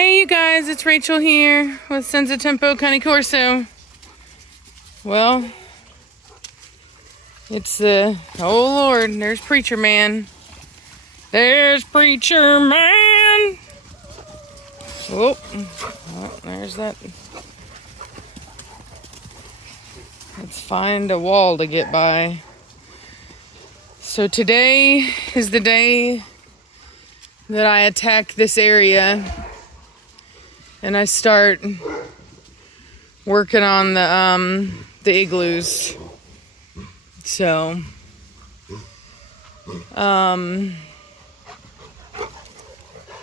Hey you guys, it's Rachel here with Senza Cane Corso. Well, it's oh Lord, there's Preacher Man. There's Preacher Man. Oh, there's that. Let's find a wall to get by. So today is the day that I attack this area and I start working on the igloos. So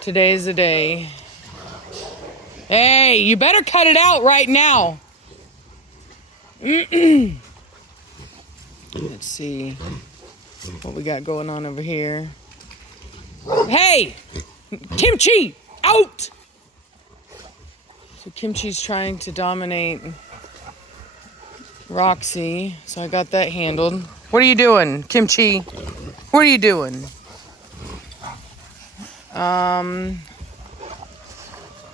today is the day. Hey, you better cut it out right now. Let's see what we got going on over here. Hey, Kimchi, out! So Kimchi's trying to dominate Roxy, so I got that handled. What are you doing, Kimchi? What are you doing? My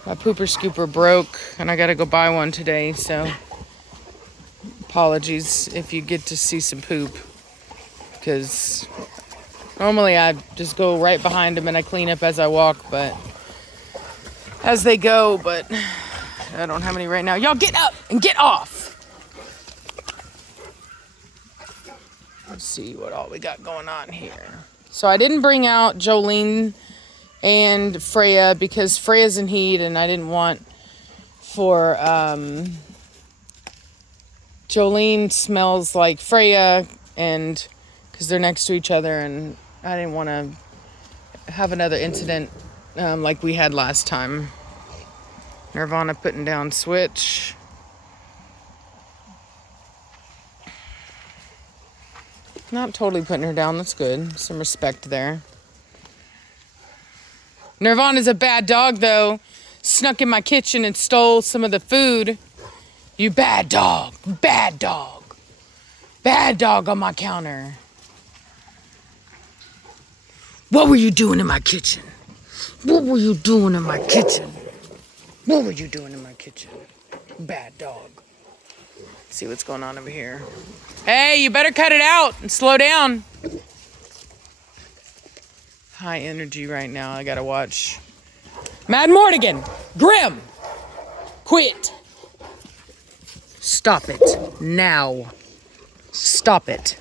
pooper scooper broke, and I gotta go buy one today, so apologies if you get to see some poop, because normally I just go right behind them and I clean up as I walk, but as they go, but I don't have any right now. Y'all get up and get off. Let's see what all we got going on here. So I didn't bring out Jolene and Freya because Freya's in heat and I didn't want for, Jolene smells like Freya and because they're next to each other and I didn't want to have another incident like we had last time. Nirvana putting down switch. Not totally putting her down, that's good. Some respect there. Nirvana's a bad dog though. Snuck in my kitchen and stole some of the food. You bad dog, bad dog. Bad dog on my counter. What were you doing in my kitchen? What were you doing in my kitchen? What were you doing in my kitchen? Bad dog. Let's see what's going on over here. Hey, you better cut it out and slow down. High energy right now. I gotta watch. Mad Morigan! Grim! Quit! Stop it. Now. Stop it.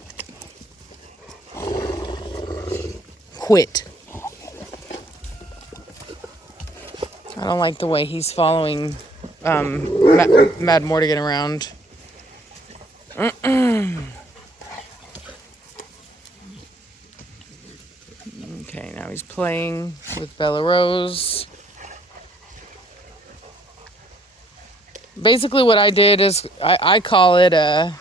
Quit. I don't like the way he's following Mad Mortigan around. Okay, now he's playing with Bella Rose. Basically what I did is I call it a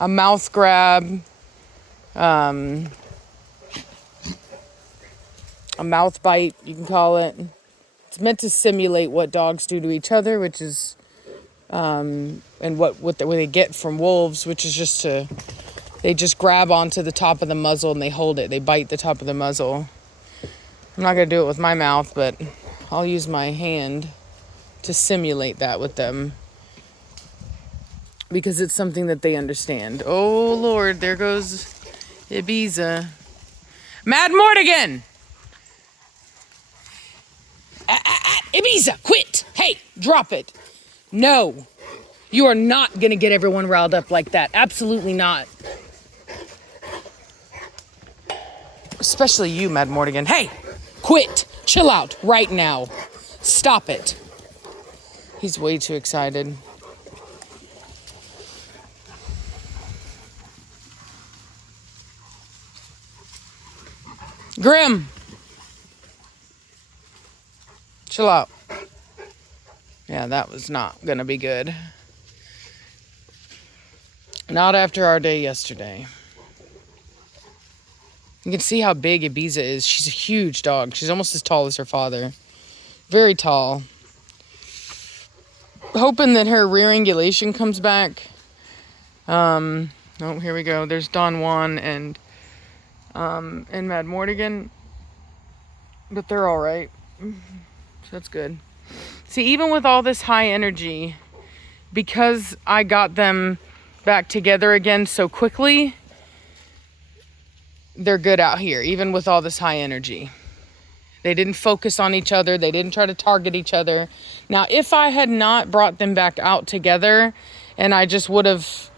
mouth grab, a mouth bite, you can call it. It's meant to simulate what dogs do to each other, which is, and what they get from wolves, which is they just grab onto the top of the muzzle and they hold it. They bite the top of the muzzle. I'm not gonna do it with my mouth, but I'll use my hand to simulate that with them because it's something that they understand. Oh Lord, there goes Ibiza. Mad Mortigan! Ibiza, quit! Hey, drop it. No, you are not gonna get everyone riled up like that. Absolutely not. Especially you, Mad Mortigan. Hey, quit. Chill out right now. Stop it. He's way too excited. Grim. Chill out. Yeah, that was not gonna be good. Not after our day yesterday. You can see how big Ibiza is. She's a huge dog. She's almost as tall as her father. Very tall. Hoping that her rear-angulation comes back. Oh, here we go. There's Don Juan and Mad Mortigan. But they're all right. So that's good. See, even with all this high energy, because I got them back together again so quickly, they're good out here, even with all this high energy. They didn't focus on each other. They didn't try to target each other. Now, if I had not brought them back out together and I just would have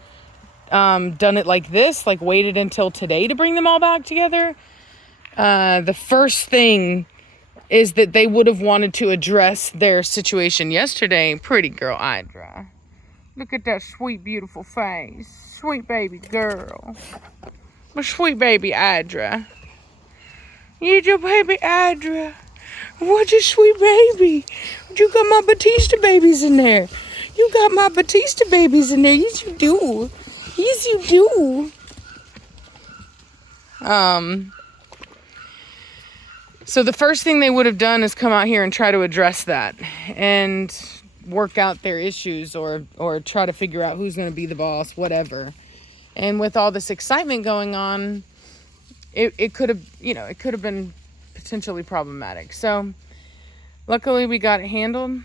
done it like this, like waited until today to bring them all back together, the first thing is that they would have wanted to address their situation yesterday. Pretty girl, Idra. Look at that sweet, beautiful face. Sweet baby girl. My sweet baby Idra. You your baby Idra. What your sweet baby. You got my Batista babies in there. You got my Batista babies in there. Yes, you do. Yes, you do. So the first thing they would have done is come out here and try to address that and work out their issues or try to figure out who's going to be the boss, whatever. And with all this excitement going on, it could have, it could have been potentially problematic. So luckily we got it handled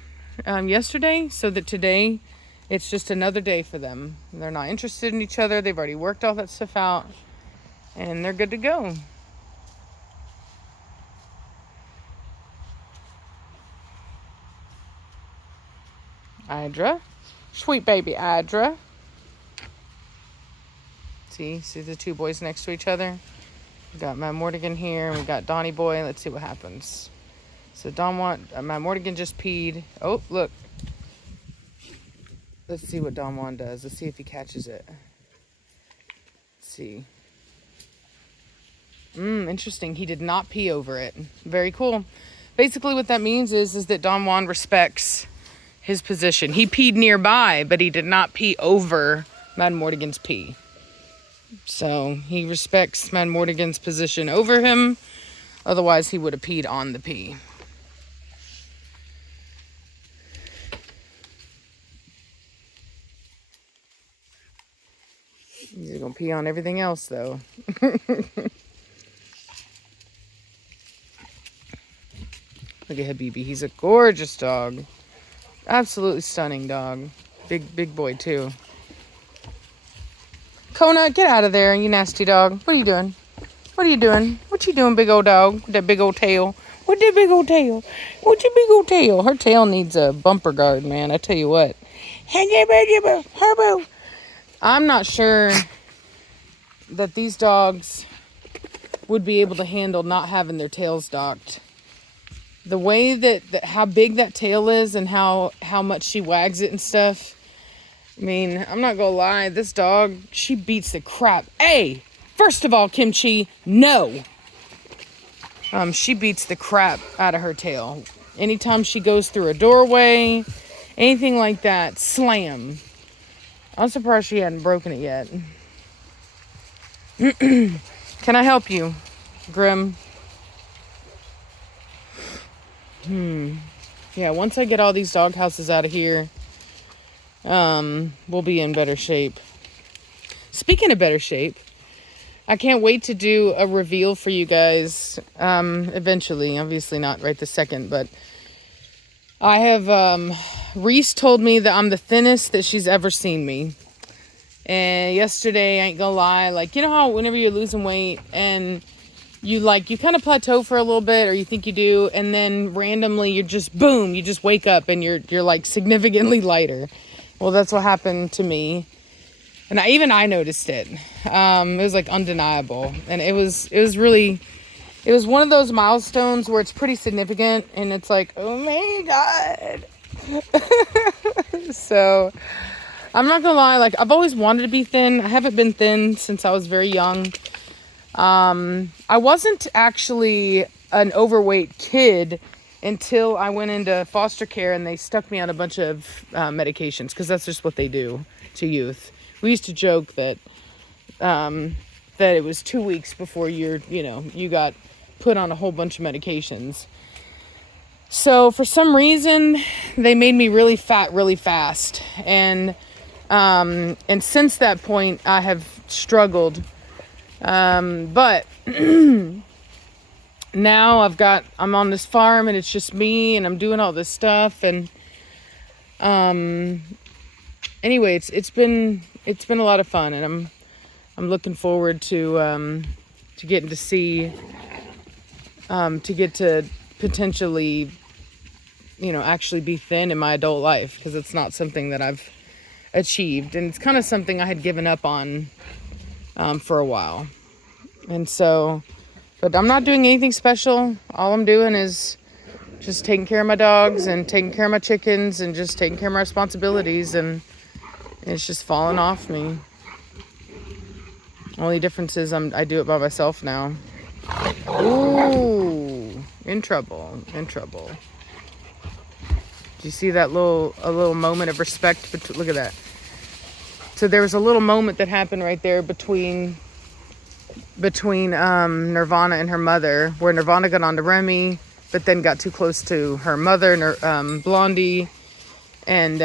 yesterday, so that today it's just another day for them. They're not interested in each other. They've already worked all that stuff out and they're good to go. Idra. Sweet baby Idra. See the two boys next to each other? We got my Morigan here, and we got Donnie Boy. Let's see what happens. So my Morigan just peed. Oh, look. Let's see what Don Juan does. Let's see if he catches it. Let's see. Interesting. He did not pee over it. Very cool. Basically what that means is that Don Juan respects his position. He peed nearby, but he did not pee over Mad Mortigan's pee. So he respects Mad Mortigan's position over him. Otherwise, he would have peed on the pee. He's gonna pee on everything else, though. Look at Habibi. He's a gorgeous dog. Absolutely stunning dog. Big boy, too. Kona, get out of there, you nasty dog. What are you doing? What are you doing? What you doing, big old dog? With that big old tail. What that big old tail? What's your big old tail? Her tail needs a bumper guard, man. I tell you what. I'm not sure that these dogs would be able to handle not having their tails docked. The way that how big that tail is and how much she wags it and stuff. I mean, I'm not gonna lie, this dog, she beats the crap. Hey, first of all, Kimchi, no. She beats the crap out of her tail. Anytime she goes through a doorway, anything like that, slam. I'm surprised she hadn't broken it yet. Can I help you, Grim? Yeah, once I get all these dog houses out of here, we'll be in better shape. Speaking of better shape, I can't wait to do a reveal for you guys, eventually. Obviously not right this second, but I have, Reese told me that I'm the thinnest that she's ever seen me. And yesterday, I ain't gonna lie, like, you know how whenever you're losing weight and you kind of plateau for a little bit, or you think you do, and then randomly you just wake up and you're like significantly lighter. Well, that's what happened to me. And I noticed it. It was like undeniable. And it was one of those milestones where it's pretty significant and it's like, oh my God. So I'm not gonna lie, like, I've always wanted to be thin. I haven't been thin since I was very young. I wasn't actually an overweight kid until I went into foster care and they stuck me on a bunch of medications, because that's just what they do to youth. We used to joke that it was 2 weeks before you got put on a whole bunch of medications. So for some reason, they made me really fat really fast. And since that point, I have struggled. But now I'm on this farm and it's just me and I'm doing all this stuff. And anyway, it's been a lot of fun, and I'm looking forward to getting to see, to get to potentially, actually be thin in my adult life, because it's not something that I've achieved, and it's kind of something I had given up on for a while. And so, but I'm not doing anything special. All I'm doing is just taking care of my dogs and taking care of my chickens and just taking care of my responsibilities, and it's just falling off me. Only difference is I do it by myself now. Ooh, in trouble. Do you see that a little moment of respect? Look at that. So there was a little moment that happened right there between Nirvana and her mother, where Nirvana got onto Remy, but then got too close to her mother, Blondie, and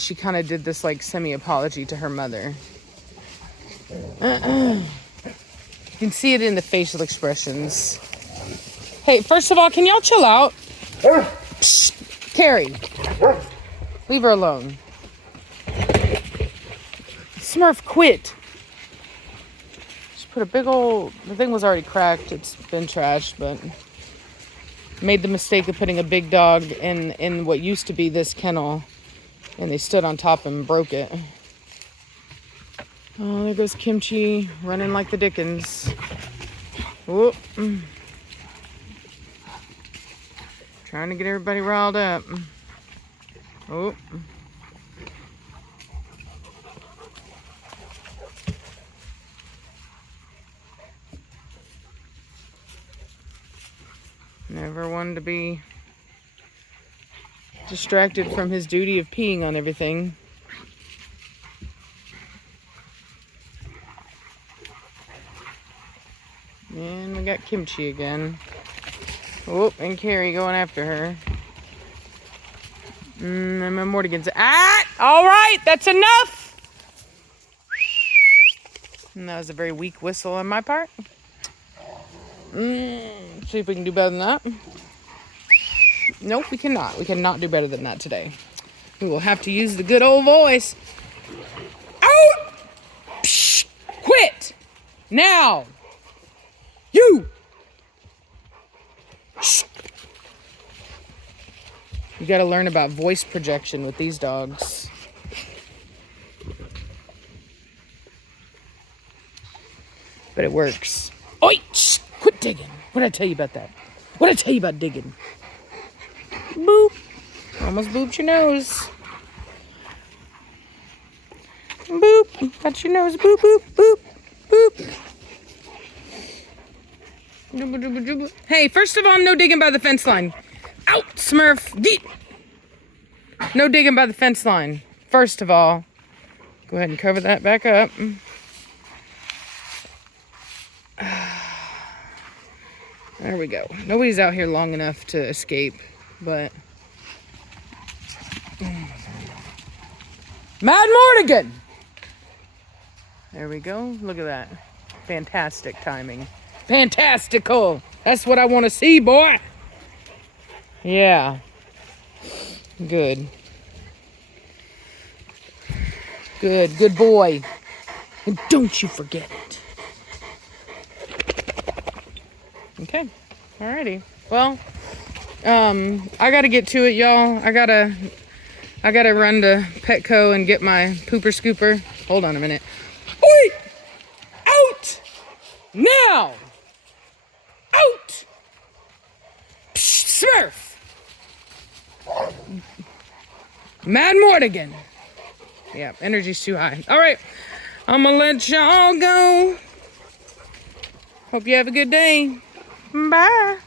she kind of did this like semi-apology to her mother. You can see it in the facial expressions. Hey, first of all, can y'all chill out? Psst, Carrie, leave her alone. Smurf, quit. Just put a big old... The thing was already cracked. It's been trashed, but... Made the mistake of putting a big dog in what used to be this kennel. And they stood on top and broke it. Oh, there goes Kimchi, running like the Dickens. Whoop. Trying to get everybody riled up. Oh. Never one to be distracted from his duty of peeing on everything. And we got Kimchi again. Oh, and Carrie going after her. And my Morgan's... All right, that's enough! And that was a very weak whistle on my part. See if we can do better than that. Nope, we cannot. We cannot do better than that today. We will have to use the good old voice. Out! Psh! Quit! Now! You! Shh! You gotta learn about voice projection with these dogs. But it works. Oi! Shh! Quit digging. What'd I tell you about that? What'd I tell you about digging? Boop. Almost booped your nose. Boop. Got your nose. Boop, boop, boop, boop. Hey, first of all, no digging by the fence line. Out, Smurf. Get. No digging by the fence line. First of all, go ahead and cover that back up. There we go. Nobody's out here long enough to escape, but... Mad Morigan! There we go. Look at that. Fantastic timing. Fantastical! That's what I want to see, boy! Yeah. Good. Good boy. And don't you forget it. Okay. Alrighty. Well, I gotta get to it, y'all. I gotta run to Petco and get my pooper scooper. Hold on a minute. Oi! Out! Now! Out! Psh, Smurf! Mad Morgan. Yeah, energy's too high. Alright. I'm gonna let y'all go. Hope you have a good day. Bye.